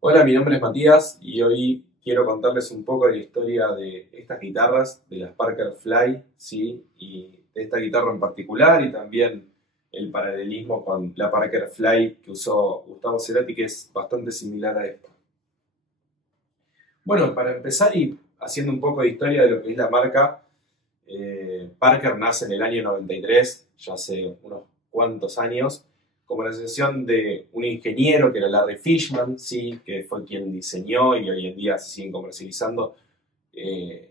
Hola, mi nombre es Matías y hoy quiero contarles un poco de la historia de estas guitarras, de las Parker Fly, ¿sí? Y de esta guitarra en particular y también el paralelismo con la Parker Fly que usó Gustavo Cerati, que es bastante similar a esta. Bueno, para empezar y haciendo un poco de historia de lo que es la marca, Parker nace en el año 93, ya hace unos cuantos años, como la asociación de un ingeniero que era Larry Fishman, ¿sí? Que fue quien diseñó y hoy en día se siguen comercializando eh,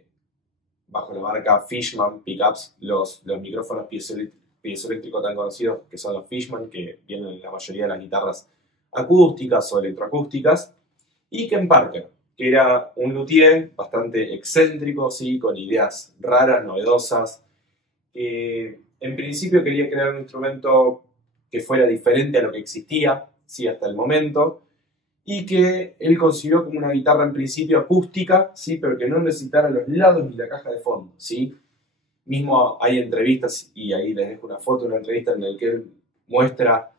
bajo la marca Fishman Pickups los micrófonos piezoeléctricos tan conocidos que son los Fishman, que vienen en la mayoría de las guitarras acústicas o electroacústicas, y Ken Parker, que era un luthier bastante excéntrico, ¿sí? Con ideas raras, novedosas, que en principio quería crear un instrumento que fuera diferente a lo que existía, ¿sí? Hasta el momento, y que él concibió como una guitarra en principio acústica, ¿sí? Pero que no necesitara los lados ni la caja de fondo, ¿sí? Mismo hay entrevistas, y ahí les dejo una foto, una entrevista en la que él muestra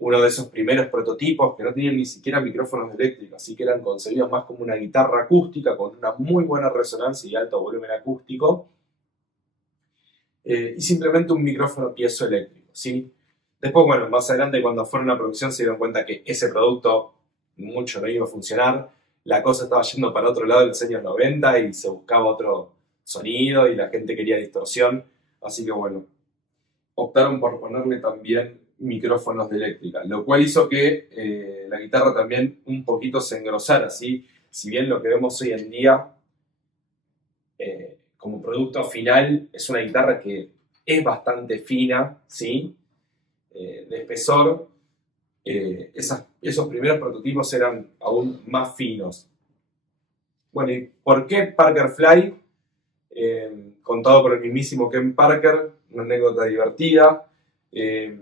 uno de esos primeros prototipos que no tenían ni siquiera micrófonos eléctricos, así que eran concebidos más como una guitarra acústica con una muy buena resonancia y alto volumen acústico, y simplemente un micrófono piezoeléctrico, ¿sí? Después, bueno, más adelante cuando fueron a producción se dieron cuenta que ese producto mucho no iba a funcionar, la cosa estaba yendo para otro lado en los años 90 y se buscaba otro sonido y la gente quería distorsión, así que bueno, optaron por ponerle también micrófonos de eléctrica, lo cual hizo que la guitarra también un poquito se engrosara, ¿sí? Si bien lo que vemos hoy en día como producto final es una guitarra que es bastante fina, ¿sí? De espesor, esos primeros prototipos eran aún más finos. Bueno, ¿y por qué Parker Fly? Contado por el mismísimo Ken Parker, una anécdota divertida. Eh,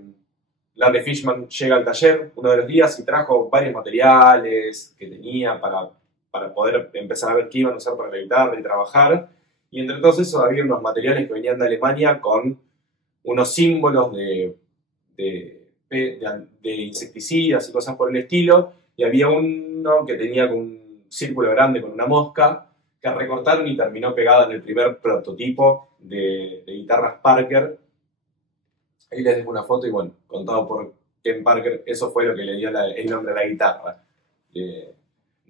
Larry Fishman llega al taller uno de los días y trajo varios materiales que tenía para poder empezar a ver qué iban a usar para la guitarra y trabajar. Y entre todos esos había unos materiales que venían de Alemania con unos símbolos de insecticidas y cosas por el estilo. Y había uno que tenía un círculo grande con una mosca que recortaron y terminó pegada en el primer prototipo de guitarras Parker. Ahí les dejo una foto y bueno, contado por Ken Parker, eso fue lo que le dio el nombre a la guitarra.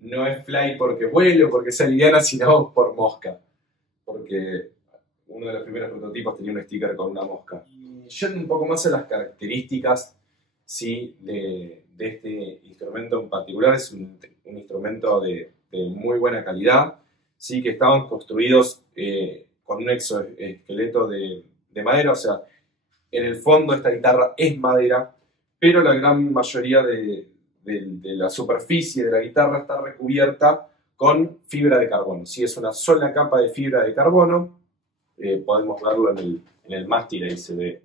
No es fly porque vuele o porque sea liviana, sino por mosca. Porque uno de los primeros prototipos tenía un sticker con una mosca. Y yendo un poco más a las características, ¿sí? de este instrumento en particular, es un instrumento de muy buena calidad, ¿sí? Que estaban construidos con un exoesqueleto de madera, o sea, en el fondo esta guitarra es madera, pero la gran mayoría de la superficie de la guitarra está recubierta con fibra de carbono. Si es una sola capa de fibra de carbono, podemos verlo en el mástil, ahí se ve.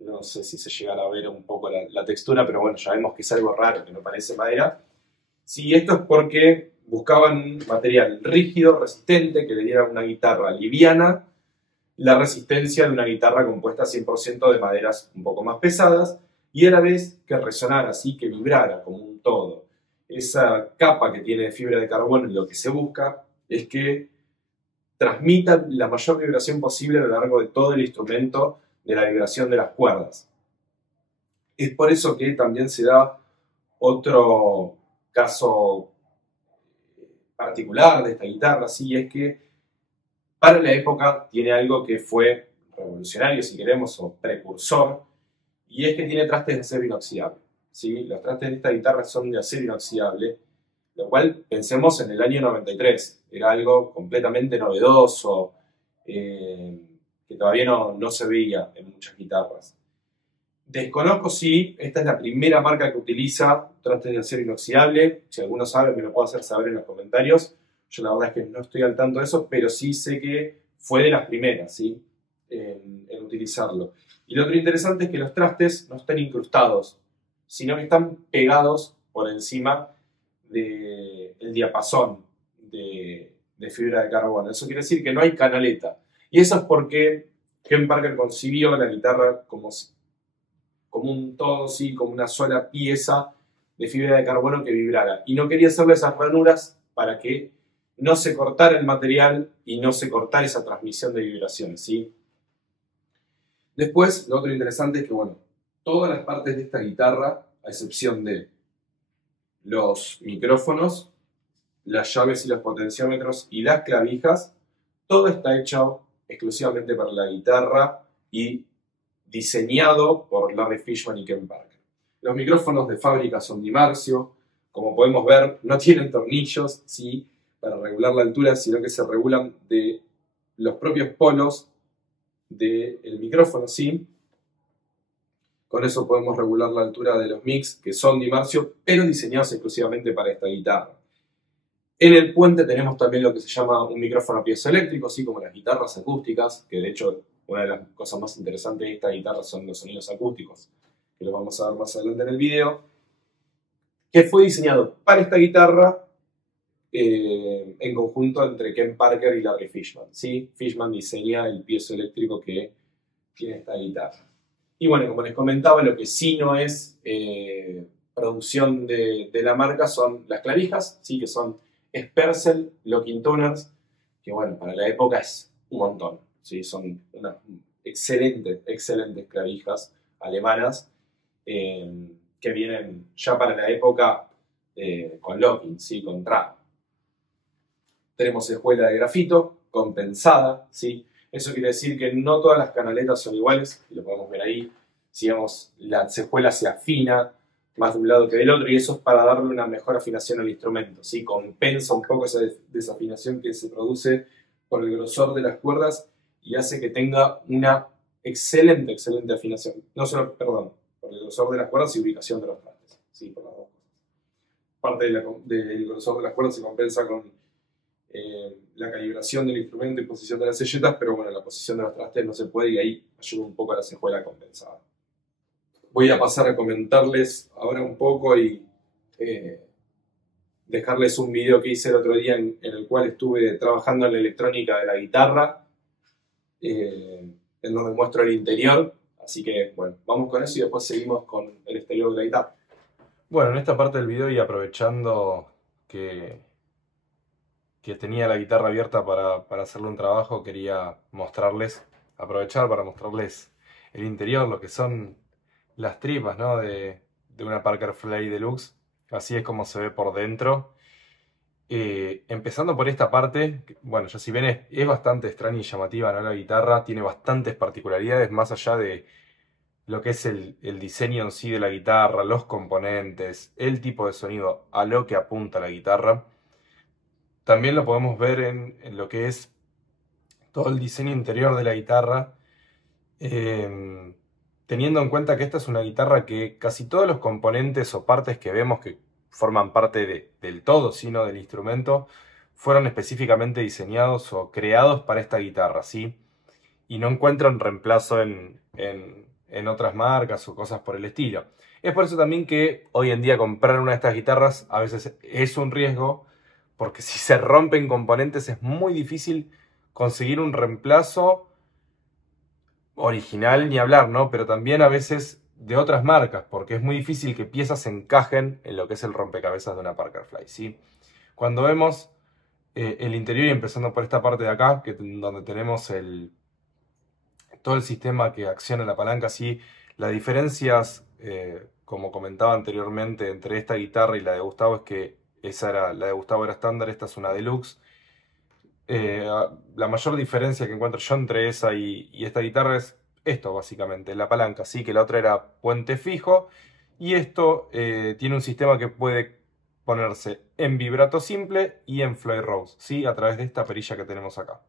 No sé si se llega a ver un poco la textura, pero bueno, ya vemos que es algo raro, que no parece madera. Sí, esto es porque buscaban un material rígido, resistente, que le diera una guitarra liviana la resistencia de una guitarra compuesta 100% de maderas un poco más pesadas y a la vez que resonara así, que vibrara como un todo. Esa capa que tiene de fibra de carbono, lo que se busca es que transmita la mayor vibración posible a lo largo de todo el instrumento, de la vibración de las cuerdas. Es por eso que también se da otro caso particular de esta guitarra, sí, es que para la época tiene algo que fue revolucionario, si queremos, o precursor, y es que tiene trastes de acero inoxidable, ¿sí? Los trastes de esta guitarra son de acero inoxidable, lo cual pensemos en el año 93, era algo completamente novedoso, que todavía no se veía en muchas guitarras. Desconozco si esta es la primera marca que utiliza trastes de acero inoxidable. Si alguno sabe, me lo puede hacer saber en los comentarios. Yo la verdad es que no estoy al tanto de eso, pero sí sé que fue de las primeras, ¿sí? En utilizarlo. Y lo otro interesante es que los trastes no están incrustados, sino que están pegados por encima del diapasón de fibra de carbono. Eso quiere decir que no hay canaleta. Y eso es porque Ken Parker concibió la guitarra como un todo, ¿sí? Como una sola pieza de fibra de carbono que vibrara. Y no quería hacerle esas ranuras para que no se cortara el material y no se cortara esa transmisión de vibraciones, ¿sí? Después, lo otro interesante es que, bueno, todas las partes de esta guitarra, a excepción de los micrófonos, las llaves y los potenciómetros y las clavijas, todo está hecho exclusivamente para la guitarra y diseñado por Larry Fishman y Ken Parker. Los micrófonos de fábrica son Dimarsio, como podemos ver no tienen tornillos, ¿sí?, para regular la altura, sino que se regulan de los propios polos del micrófono, ¿sí? Con eso podemos regular la altura de los mix, que son Dimarsio, pero diseñados exclusivamente para esta guitarra. En el puente tenemos también lo que se llama un micrófono piezoeléctrico, así como las guitarras acústicas, que de hecho una de las cosas más interesantes de esta guitarra son los sonidos acústicos, que los vamos a ver más adelante en el video, que fue diseñado para esta guitarra en conjunto entre Ken Parker y Larry Fishman, ¿sí? Fishman diseña el piezoeléctrico que tiene esta guitarra. Y bueno, como les comentaba, lo que sí no es producción de la marca son las clavijas, ¿sí?, que son Spersel Locking Tuners, que bueno, para la época es un montón, ¿sí? Son unas excelentes clavijas alemanas que vienen ya para la época con locking, ¿sí?, con trap. Tenemos espuela de grafito compensada, ¿sí? Eso quiere decir que no todas las canaletas son iguales, y lo podemos ver ahí. Si digamos, la cejuela se afina más de un lado que del otro, y eso es para darle una mejor afinación al instrumento, ¿sí? Compensa un poco esa desafinación que se produce por el grosor de las cuerdas y hace que tenga una excelente afinación. No solo, perdón, por el grosor de las cuerdas y ubicación de los trastes, ¿sí? Por las dos cosas. Parte del grosor de las cuerdas se compensa con la calibración del instrumento y posición de las selletas, pero bueno, la posición de los trastes no se puede y ahí ayuda un poco a la cejuela compensada. Voy a pasar a comentarles ahora un poco y dejarles un video que hice el otro día en el cual estuve trabajando en la electrónica de la guitarra, en donde muestro el interior, así que bueno, vamos con eso y después seguimos con el exterior de la guitarra. Bueno, en esta parte del video, y aprovechando que tenía la guitarra abierta para hacerle un trabajo, quería aprovechar para mostrarles el interior, lo que son las tripas, ¿no?, de una Parker Fly Deluxe. Así es como se ve por dentro. Empezando por esta parte, bueno, ya si ven es bastante extraña y llamativa, ¿no?, la guitarra. Tiene bastantes particularidades más allá de lo que es el diseño en sí de la guitarra, los componentes, el tipo de sonido a lo que apunta la guitarra. También lo podemos ver en lo que es todo el diseño interior de la guitarra, teniendo en cuenta que esta es una guitarra que casi todos los componentes o partes que vemos que forman parte del todo, sino del instrumento, fueron específicamente diseñados o creados para esta guitarra, ¿sí? Y no encuentran reemplazo en otras marcas o cosas por el estilo. Es por eso también que hoy en día comprar una de estas guitarras a veces es un riesgo, porque si se rompen componentes es muy difícil conseguir un reemplazo original, ni hablar, ¿no? Pero también a veces de otras marcas, porque es muy difícil que piezas encajen en lo que es el rompecabezas de una Parker Fly, ¿sí? Cuando vemos el interior, y empezando por esta parte de acá, donde tenemos todo el sistema que acciona la palanca, ¿sí? Las diferencias, como comentaba anteriormente, entre esta guitarra y la de Gustavo es que la de Gustavo era estándar, esta es una deluxe. La mayor diferencia que encuentro yo entre esa y esta guitarra es esto, básicamente, la palanca, ¿sí? Que la otra era puente fijo, y esto tiene un sistema que puede ponerse en vibrato simple y en Floyd Rose, ¿sí? A través de esta perilla que tenemos acá.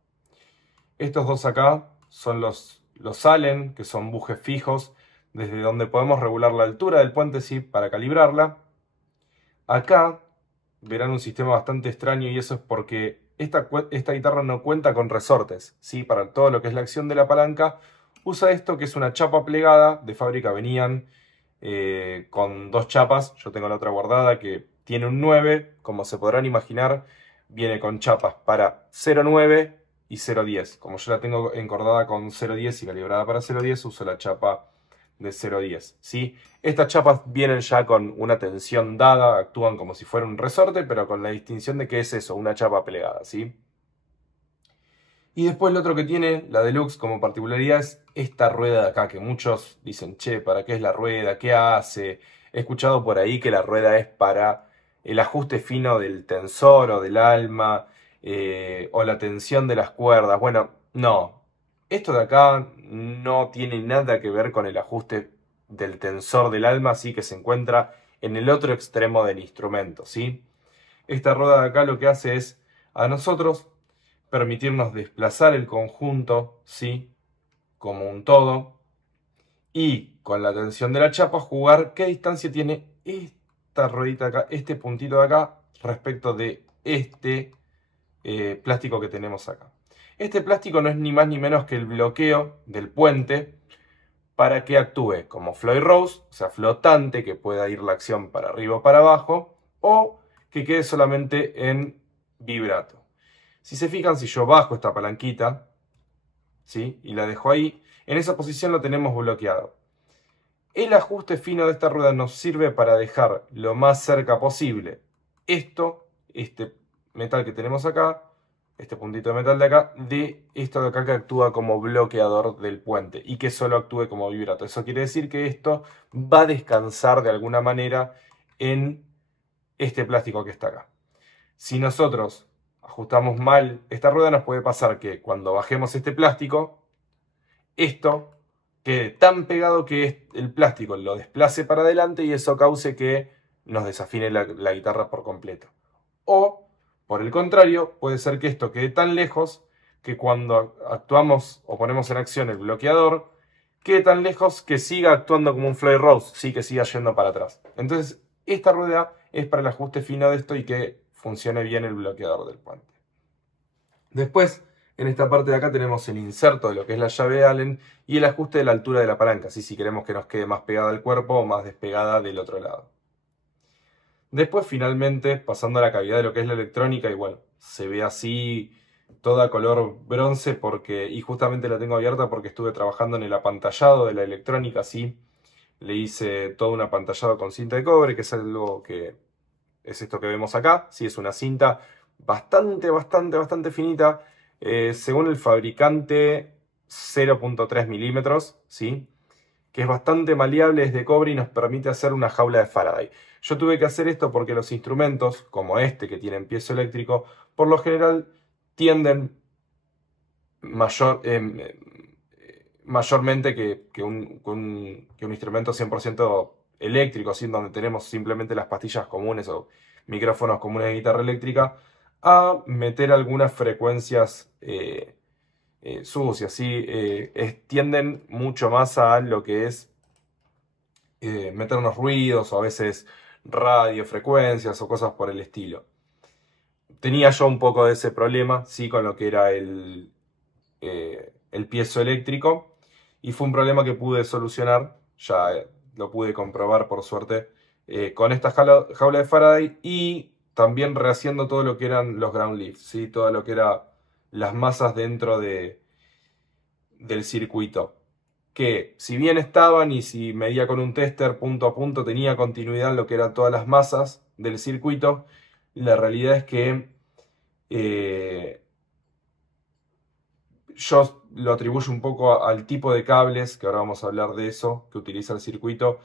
Estos dos acá son los Allen, que son bujes fijos, desde donde podemos regular la altura del puente, ¿sí?, para calibrarla. Acá verán un sistema bastante extraño, y eso es porque esta guitarra no cuenta con resortes, ¿sí? Para todo lo que es la acción de la palanca, usa esto, que es una chapa plegada. De fábrica venían con dos chapas. Yo tengo la otra guardada, que tiene un 9. Como se podrán imaginar, viene con chapas para 0,9 y 0,10. Como yo la tengo encordada con 0,10 y calibrada para 0,10, uso la chapa de 0,10, ¿sí? Estas chapas vienen ya con una tensión dada, actúan como si fuera un resorte, pero con la distinción de que es eso, una chapa plegada, ¿sí? Y después lo otro que tiene la Deluxe como particularidad es esta rueda de acá, que muchos dicen, che, ¿para qué es la rueda? ¿Qué hace? He escuchado por ahí que la rueda es para el ajuste fino del tensor o del alma, o la tensión de las cuerdas. Bueno, no. Esto de acá no tiene nada que ver con el ajuste del tensor del alma, así que se encuentra en el otro extremo del instrumento, ¿sí? Esta rueda de acá lo que hace es a nosotros permitirnos desplazar el conjunto, ¿sí? Como un todo, y con la tensión de la chapa jugar qué distancia tiene esta ruedita acá, este puntito de acá, respecto de este plástico que tenemos acá. Este plástico no es ni más ni menos que el bloqueo del puente para que actúe como Floyd Rose, o sea, flotante, que pueda ir la acción para arriba o para abajo, o que quede solamente en vibrato. Si se fijan, si yo bajo esta palanquita, ¿sí? Y la dejo ahí, en esa posición lo tenemos bloqueado. El ajuste fino de esta rueda nos sirve para dejar lo más cerca posible este metal que tenemos acá, este puntito de metal de acá, de esto de acá que actúa como bloqueador del puente y que solo actúe como vibrato. Eso quiere decir que esto va a descansar de alguna manera en este plástico que está acá. Si nosotros ajustamos mal esta rueda, nos puede pasar que cuando bajemos este plástico, esto quede tan pegado que el plástico lo desplace para adelante y eso cause que nos desafine la guitarra por completo. O, por el contrario, puede ser que esto quede tan lejos que cuando actuamos o ponemos en acción el bloqueador, quede tan lejos que siga actuando como un Floyd Rose, sí, que siga yendo para atrás. Entonces, esta rueda es para el ajuste fino de esto y que funcione bien el bloqueador del puente. Después, en esta parte de acá tenemos el inserto de lo que es la llave de Allen y el ajuste de la altura de la palanca, ¿sí? Si queremos que nos quede más pegada al cuerpo o más despegada del otro lado. Después, finalmente, pasando a la cavidad de lo que es la electrónica, y bueno, se ve así toda color bronce porque, y justamente la tengo abierta porque estuve trabajando en el apantallado de la electrónica, ¿sí? Le hice todo un apantallado con cinta de cobre, que es algo que es esto que vemos acá, ¿sí? Es una cinta bastante finita, según el fabricante 0.3 milímetros, ¿sí? Que es bastante maleable, es de cobre y nos permite hacer una jaula de Faraday. Yo tuve que hacer esto porque los instrumentos, como este que tienen piezo eléctrico, por lo general tienden mayormente que un instrumento 100% eléctrico, así, donde tenemos simplemente las pastillas comunes o micrófonos comunes de guitarra eléctrica, a meter algunas frecuencias sucias, ¿sí? Tienden mucho más a lo que es meternos ruidos o a veces radiofrecuencias o cosas por el estilo. Tenía yo un poco de ese problema, sí, con lo que era el piezo eléctrico, y fue un problema que pude solucionar, ya lo pude comprobar por suerte, con esta jaula de Faraday y también rehaciendo todo lo que eran los ground lifts, ¿sí? Todo lo que era las masas dentro del circuito, que si bien estaban y si medía con un tester punto a punto tenía continuidad en lo que eran todas las masas del circuito, la realidad es que yo lo atribuyo un poco al tipo de cables, que ahora vamos a hablar de eso, que utiliza el circuito,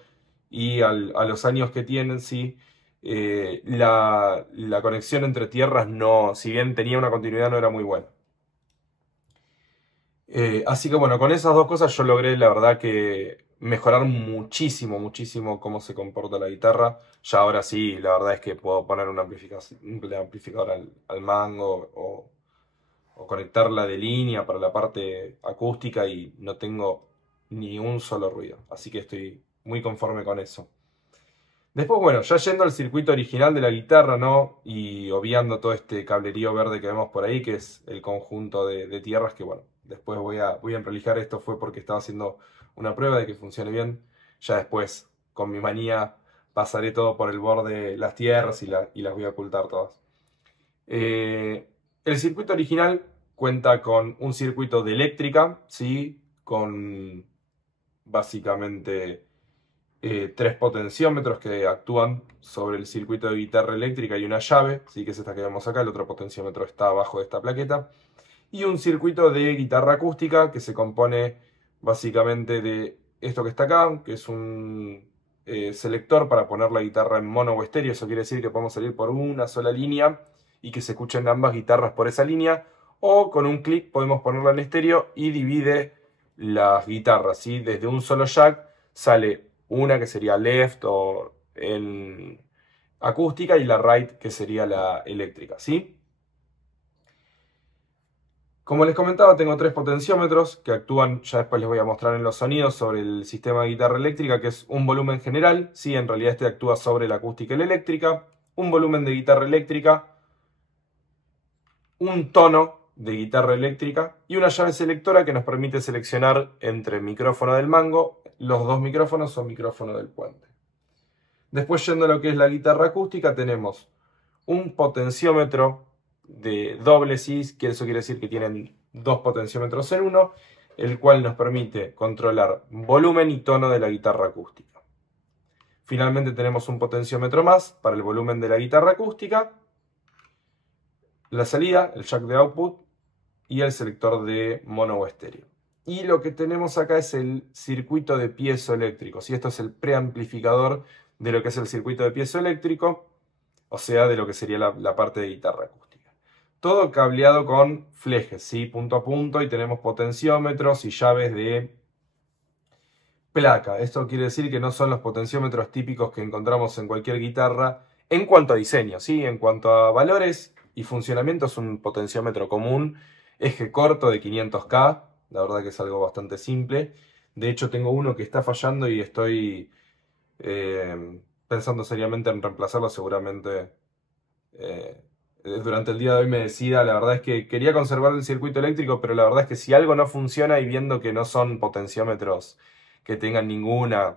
y a los años que tienen, sí. La conexión entre tierras, no, si bien tenía una continuidad, no era muy buena. Así que bueno, con esas dos cosas yo logré, la verdad, que mejorar muchísimo cómo se comporta la guitarra. Ya ahora sí, la verdad es que puedo poner un amplificador al mango o conectarla de línea para la parte acústica y no tengo ni un solo ruido. Así que estoy muy conforme con eso. Después, bueno, ya yendo al circuito original de la guitarra, ¿no? Y obviando todo este cablerío verde que vemos por ahí, que es el conjunto de tierras, que bueno, después voy a prolijar. Esto fue porque estaba haciendo una prueba de que funcione bien. Ya después, con mi manía, pasaré todo por el borde las tierras y las voy a ocultar todas. El circuito original cuenta con un circuito de eléctrica, ¿sí? Con básicamente 3 potenciómetros que actúan sobre el circuito de guitarra eléctrica y una llave, ¿sí? Que es esta que vemos acá, el otro potenciómetro está abajo de esta plaqueta. Y un circuito de guitarra acústica que se compone básicamente de esto que está acá, que es un selector para poner la guitarra en mono o estéreo. Eso quiere decir que podemos salir por una sola línea y que se escuchen ambas guitarras por esa línea, o con un clic podemos ponerla en estéreo y divide las guitarras, ¿sí? Desde un solo jack sale una que sería left o en acústica y la right que sería la eléctrica, ¿sí? Como les comentaba, tengo 3 potenciómetros que actúan, ya después les voy a mostrar en los sonidos, sobre el sistema de guitarra eléctrica, que es un volumen general, ¿sí? En realidad este actúa sobre la acústica y la eléctrica, un volumen de guitarra eléctrica, un tono de guitarra eléctrica y una llave selectora que nos permite seleccionar entre micrófono del mango, los 2 micrófonos o micrófono del puente. Después, yendo a lo que es la guitarra acústica, tenemos un potenciómetro de doble cis, que eso quiere decir que tienen 2 potenciómetros en uno, el cual nos permite controlar volumen y tono de la guitarra acústica. Finalmente tenemos un potenciómetro más para el volumen de la guitarra acústica, la salida, el jack de output y el selector de mono o estéreo. Y lo que tenemos acá es el circuito de piezoeléctrico. ¿Sí? Esto es el preamplificador de lo que es el circuito de piezoeléctrico, o sea, de lo que sería la parte de guitarra acústica. Todo cableado con flejes, ¿sí? Punto a punto, y tenemos potenciómetros y llaves de placa. Esto quiere decir que no son los potenciómetros típicos que encontramos en cualquier guitarra en cuanto a diseño, ¿sí? En cuanto a valores y funcionamiento, es un potenciómetro común, eje corto de 500K, la verdad que es algo bastante simple. De hecho, tengo uno que está fallando y estoy pensando seriamente en reemplazarlo. Seguramente durante el día de hoy me decida. La verdad es que quería conservar el circuito eléctrico, pero la verdad es que si algo no funciona, y viendo que no son potenciómetros que tengan ninguna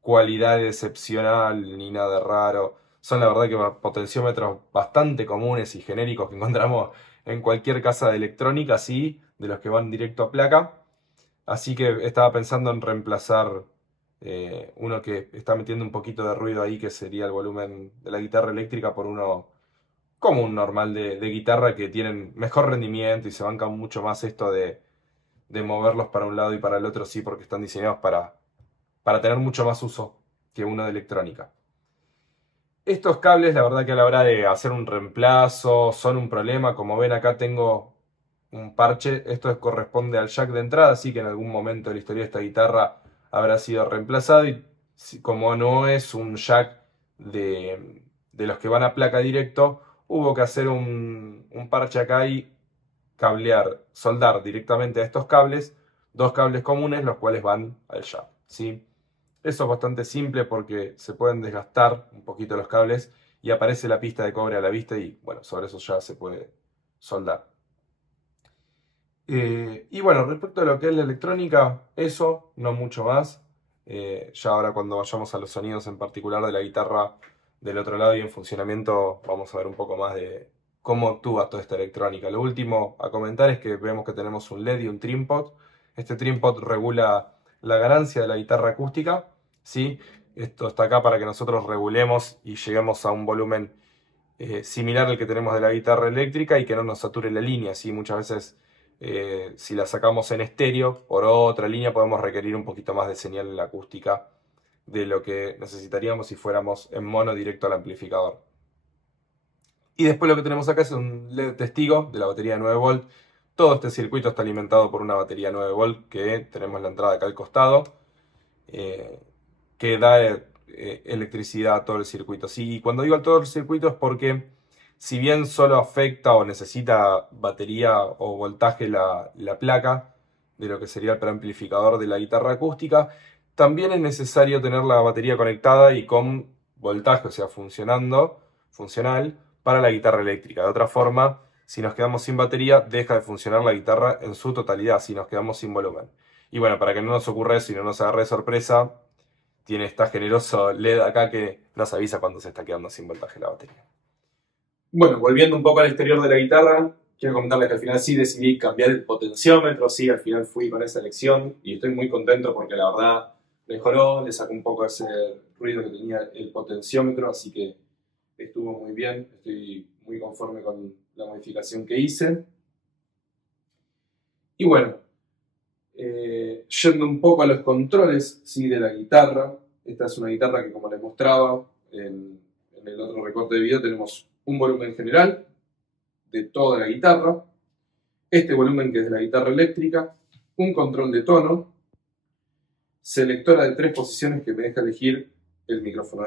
cualidad excepcional ni nada raro, son la verdad que potenciómetros bastante comunes y genéricos que encontramos en cualquier casa de electrónica, sí, de los que van directo a placa. Así que estaba pensando en reemplazar uno que está metiendo un poquito de ruido ahí, que sería el volumen de la guitarra eléctrica, por uno común, normal de guitarra, que tienen mejor rendimiento y se bancan mucho más esto de moverlos para un lado y para el otro, sí, porque están diseñados para tener mucho más uso que uno de electrónica. Estos cables, la verdad que a la hora de hacer un reemplazo son un problema. Como ven, acá tengo un parche. Esto corresponde al jack de entrada, así que en algún momento de la historia de esta guitarra habrá sido reemplazado. Y como no es un jack de los que van a placa directo, hubo que hacer un parche acá y cablear, soldar directamente a estos cables 2 cables comunes, los cuales van al jack, ¿sí? Eso es bastante simple porque se pueden desgastar un poquito los cables y aparece la pista de cobre a la vista, y bueno, sobre eso ya se puede soldar. Y bueno, respecto a lo que es la electrónica, eso, no mucho más. Ya ahora, cuando vayamos a los sonidos en particular de la guitarra del otro lado y en funcionamiento, vamos a ver un poco más de cómo actúa toda esta electrónica. Lo último a comentar es que vemos que tenemos un LED y un trim pot. Este trim pot regula la ganancia de la guitarra acústica, ¿sí? Esto está acá para que nosotros regulemos y lleguemos a un volumen similar al que tenemos de la guitarra eléctrica y que no nos sature la línea, ¿sí? Muchas veces, si la sacamos en estéreo por otra línea, podemos requerir un poquito más de señal en la acústica de lo que necesitaríamos si fuéramos en mono directo al amplificador. Y después lo que tenemos acá es un LED testigo de la batería de 9 volt. Todo este circuito está alimentado por una batería 9 volt que tenemos la entrada acá al costado, que da electricidad a todo el circuito. Sí, y cuando digo a todo el circuito es porque, si bien solo afecta o necesita batería o voltaje la placa de lo que sería el preamplificador de la guitarra acústica, también es necesario tener la batería conectada y con voltaje, o sea, funcional, para la guitarra eléctrica. De otra forma, si nos quedamos sin batería, deja de funcionar la guitarra en su totalidad, si nos quedamos sin volumen. Y bueno, para que no nos ocurra eso y no nos agarre de sorpresa, tiene este generoso LED acá que nos avisa cuando se está quedando sin voltaje la batería. Bueno, volviendo un poco al exterior de la guitarra, quiero comentarles que al final sí decidí cambiar el potenciómetro, sí, al final fui con esa elección y estoy muy contento porque la verdad mejoró, le sacó un poco ese ruido que tenía el potenciómetro, así que estuvo muy bien, estoy muy conforme con la modificación que hice. Y bueno, yendo un poco a los controles, ¿sí?, de la guitarra. Esta es una guitarra que, como les mostraba en el otro recorte de video, tenemos un volumen general de toda la guitarra, este volumen que es de la guitarra eléctrica, un control de tono, selectora de 3 posiciones que me deja elegir el micrófono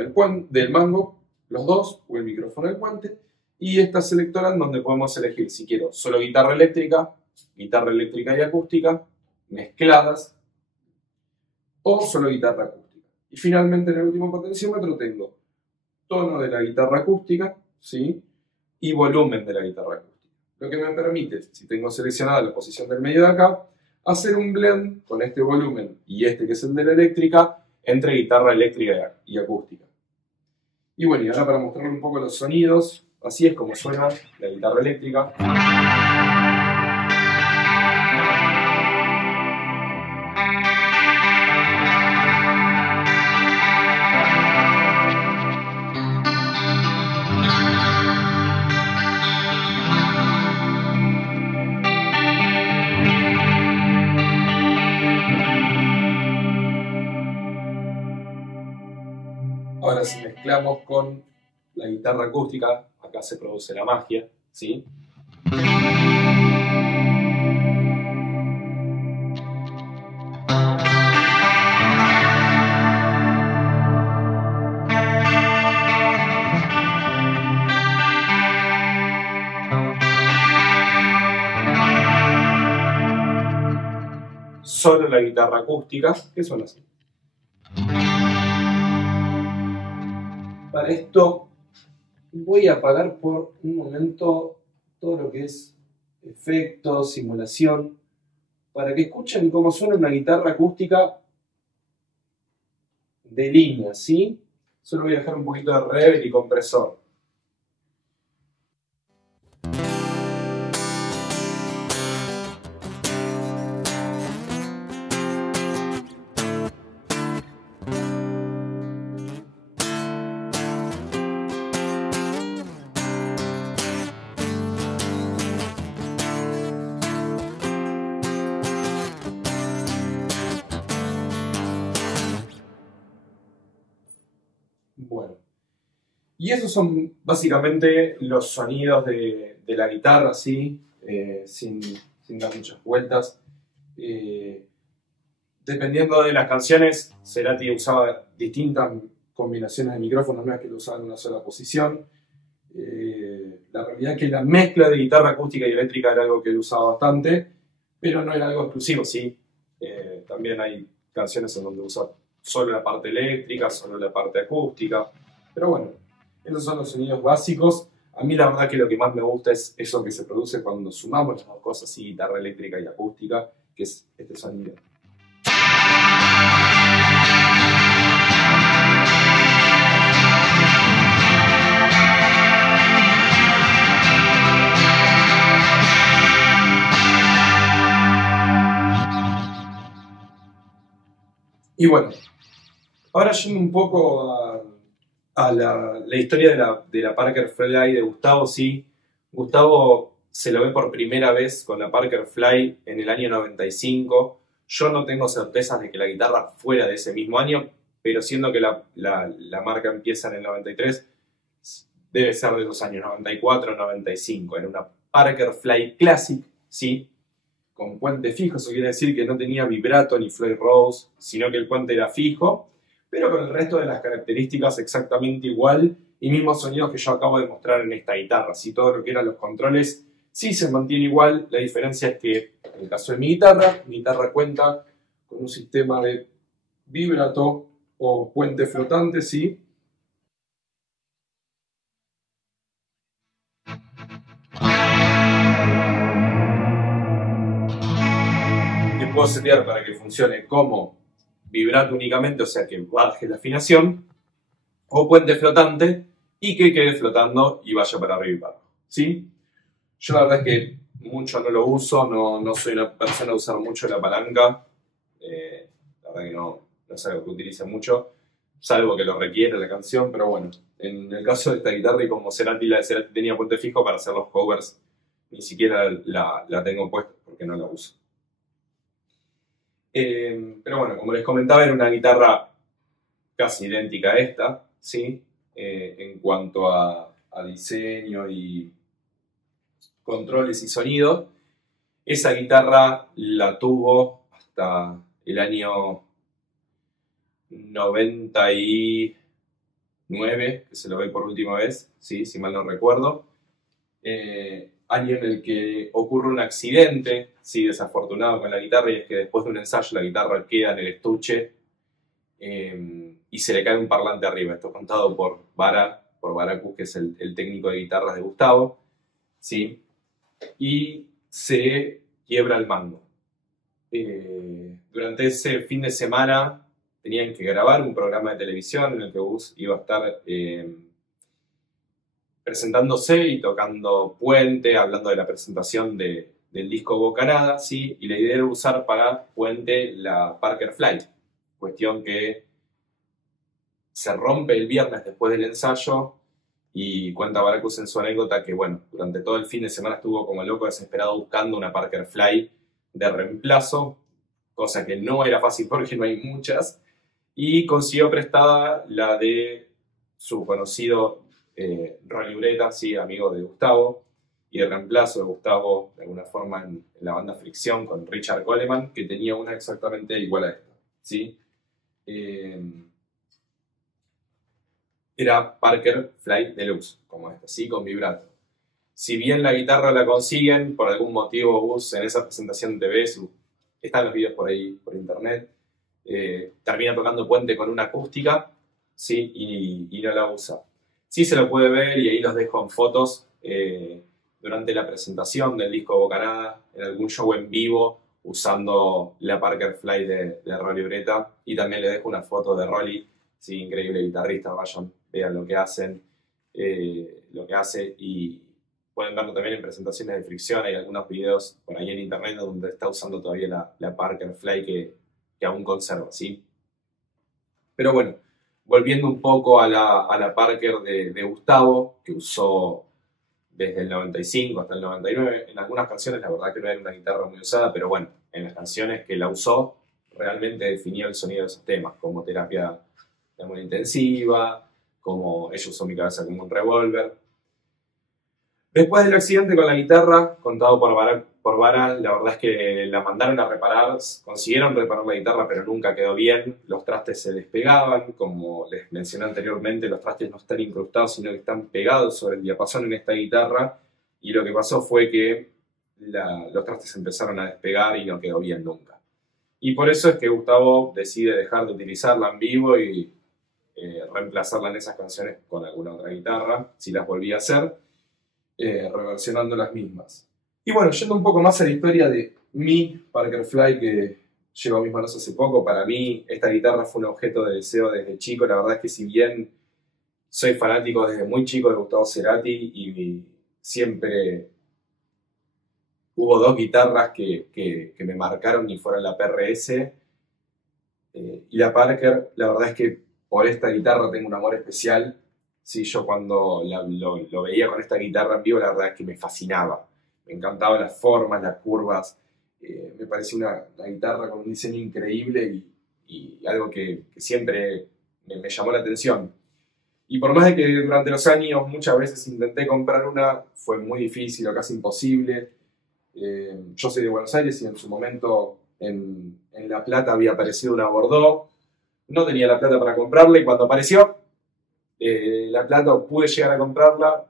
del mango, los dos, o el micrófono del guante, y esta selectora en donde podemos elegir si quiero solo guitarra eléctrica y acústica, mezcladas, o solo guitarra acústica. Y finalmente en el último potenciómetro tengo tono de la guitarra acústica, ¿sí?, y volumen de la guitarra acústica. Lo que me permite, si tengo seleccionada la posición del medio de acá, hacer un blend con este volumen y este que es el de la eléctrica, entre guitarra eléctrica y acústica. Y bueno, y ahora para mostrarles un poco los sonidos, así es como suena la guitarra eléctrica. Ahora si mezclamos con la guitarra acústica, acá se produce la magia, ¿sí? Solo la guitarra acústica, que suena así. Para esto voy a apagar por un momento todo lo que es efectos, simulación, para que escuchen cómo suena una guitarra acústica de línea, ¿sí? Solo voy a dejar un poquito de reverb y compresor. Bueno, y esos son básicamente los sonidos de la guitarra, ¿sí? Sin dar muchas vueltas. Dependiendo de las canciones, Cerati usaba distintas combinaciones de micrófonos, no es que lo usaba en una sola posición. La realidad es que la mezcla de guitarra acústica y eléctrica era algo que él usaba bastante, pero no era algo exclusivo, ¿sí? También hay canciones en donde usa solo la parte eléctrica, solo la parte acústica, pero bueno, esos son los sonidos básicos. A mí la verdad que lo que más me gusta es eso que se produce cuando sumamos las dos cosas, ¿sí?, guitarra eléctrica y acústica, que es este sonido. Y bueno, ahora yendo un poco a la historia de la Parker Fly de Gustavo, sí. Gustavo se lo ve por primera vez con la Parker Fly en el año 95. Yo no tengo certezas de que la guitarra fuera de ese mismo año, pero siendo que la marca empieza en el 93, debe ser de los años 94, 95. Era una Parker Fly Classic, ¿sí?, con puente fijo. Eso quiere decir que no tenía vibrato ni Floyd Rose, sino que el puente era fijo, pero con el resto de las características exactamente igual y mismos sonidos que yo acabo de mostrar en esta guitarra. Si todo lo que eran los controles sí se mantiene igual, la diferencia es que en el caso de mi guitarra cuenta con un sistema de vibrato o puente flotante, ¿sí? Puedo setear para que funcione como vibrato únicamente, o sea que baje la afinación, o puente flotante y que quede flotando y vaya para arriba y para abajo, ¿sí? Yo la verdad es que mucho no lo uso, no soy una persona de usar mucho la palanca. La verdad que no es algo que utilice mucho, salvo que lo requiere la canción, pero bueno, en el caso de esta guitarra, y como Cerati tenía puente fijo para hacer los covers, ni siquiera la tengo puesta porque no la uso. Pero bueno, como les comentaba, era una guitarra casi idéntica a esta, ¿sí? En cuanto a diseño y controles y sonido. Esa guitarra la tuvo hasta el año 99, que se lo ve por última vez, ¿sí? Si mal no recuerdo. Año en el que ocurre un accidente, sí, desafortunado con la guitarra, y es que después de un ensayo la guitarra queda en el estuche y se le cae un parlante arriba. Esto contado por Baracus, que es el técnico de guitarras de Gustavo, ¿sí? Y se quiebra el mango. Durante ese fin de semana tenían que grabar un programa de televisión en el que Gus iba a estar presentándose y tocando Puente, hablando de la presentación del disco Bocanada, ¿sí? Y la idea era usar para Puente la Parker Fly, cuestión que se rompe el viernes después del ensayo, y cuenta Baracus en su anécdota que, bueno, durante todo el fin de semana estuvo como loco desesperado buscando una Parker Fly de reemplazo, cosa que no era fácil porque no hay muchas, y consiguió prestada la de su conocido Ronnie Ureta, sí, amigo de Gustavo, y el reemplazo de Gustavo, de alguna forma, en la banda Fricción con Richard Coleman, que tenía una exactamente igual a esta, ¿sí? Era Parker Fly Deluxe, como esta, ¿sí? Con vibrato. Si bien la guitarra la consiguen, por algún motivo Gus en esa presentación de Besu, están los videos por ahí, por internet, termina tocando Puente con una acústica, ¿sí? Y no la usa. Sí se lo puede ver, y ahí los dejo en fotos, durante la presentación del disco Bocanada, en algún show en vivo, usando la Parker Fly de Rolly Ureta, y también le dejo una foto de Rolly, sí, increíble guitarrista, vayan, vean lo que hacen, lo que hace, y pueden verlo también en presentaciones de Fricción. Hay algunos videos por ahí en internet donde está usando todavía la Parker Fly que aún conserva, ¿sí? Pero bueno, volviendo un poco a la Parker de Gustavo, que usó desde el 95 hasta el 99, en algunas canciones la verdad que no era una guitarra muy usada, pero bueno, en las canciones que la usó realmente definía el sonido de esos temas, como Terapia de Amor Intensiva, como Ella usó mi cabeza como un revólver. Después del accidente con la guitarra, contado por Vara, la verdad es que la mandaron a reparar, consiguieron reparar la guitarra, pero nunca quedó bien, los trastes se despegaban, como les mencioné anteriormente, los trastes no están incrustados, sino que están pegados sobre el diapasón en esta guitarra, y lo que pasó fue que los trastes empezaron a despegar y no quedó bien nunca. Y por eso es que Gustavo decide dejar de utilizarla en vivo y reemplazarla en esas canciones con alguna otra guitarra, si las volvía a hacer, reversionando las mismas. Y bueno, yendo un poco más a la historia de mi Parker Fly, que llegó a mis manos hace poco, para mí esta guitarra fue un objeto de deseo desde chico. La verdad es que si bien soy fanático desde muy chico de Gustavo Cerati, y siempre hubo dos guitarras que me marcaron y fueron la PRS y la Parker, la verdad es que por esta guitarra tengo un amor especial. Sí, yo cuando lo veía con esta guitarra en vivo, la verdad es que me fascinaba. Me encantaban las formas, las curvas. Me parecía una guitarra con un diseño increíble y algo que siempre me llamó la atención. Y por más de que durante los años muchas veces intenté comprar una, fue muy difícil o casi imposible. Yo soy de Buenos Aires y en su momento en La Plata había aparecido una Bordeaux. No tenía la plata para comprarla, y cuando apareció la plata pude llegar a comprarla.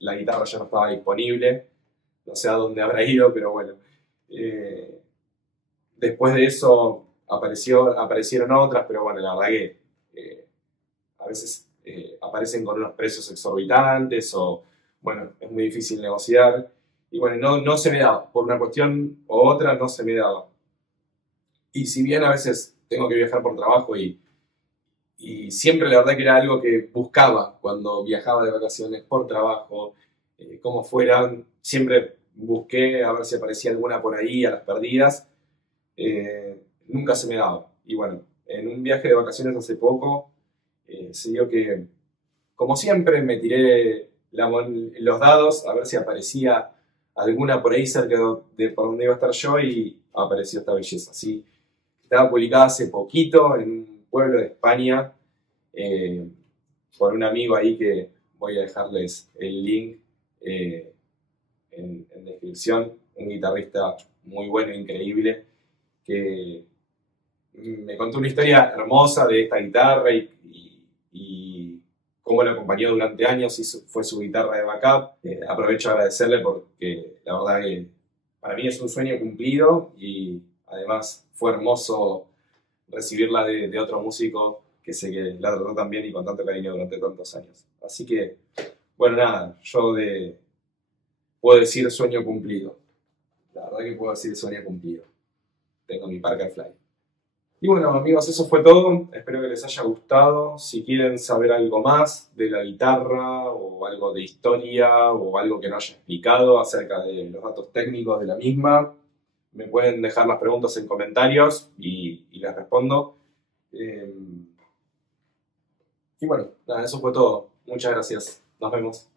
La guitarra ya no estaba disponible, no sé a dónde habrá ido, pero bueno. Después de eso aparecieron otras, pero bueno, la verdad que a veces aparecen con unos precios exorbitantes, o bueno, es muy difícil negociar, y bueno, no se me daba, por una cuestión u otra no se me daba. Y si bien a veces tengo que viajar por trabajo, y siempre la verdad que era algo que buscaba cuando viajaba de vacaciones por trabajo, cómo fueran. Siempre busqué a ver si aparecía alguna por ahí a las perdidas. Nunca se me daba. Y bueno, en un viaje de vacaciones hace poco, se dio que, como siempre, me tiré los dados a ver si aparecía alguna por ahí cerca de por donde iba a estar yo y apareció esta belleza. ¿Sí? Estaba publicada hace poquito en un pueblo de España por un amigo ahí que voy a dejarles el link en descripción, un guitarrista muy bueno, increíble, que me contó una historia hermosa de esta guitarra y cómo la acompañó durante años y fue su guitarra de backup. Aprovecho a agradecerle porque la verdad que para mí es un sueño cumplido y además fue hermoso recibirla de otro músico que sé que la trató tan bien y con tanto cariño durante tantos años. Así que, bueno, nada, puedo decir sueño cumplido. La verdad que puedo decir sueño cumplido. Tengo mi Parker Fly. Y bueno, amigos, eso fue todo. Espero que les haya gustado. Si quieren saber algo más de la guitarra o algo de historia o algo que no haya explicado acerca de los datos técnicos de la misma, me pueden dejar las preguntas en comentarios y les respondo. Y bueno, nada, eso fue todo. Muchas gracias. Nos vemos.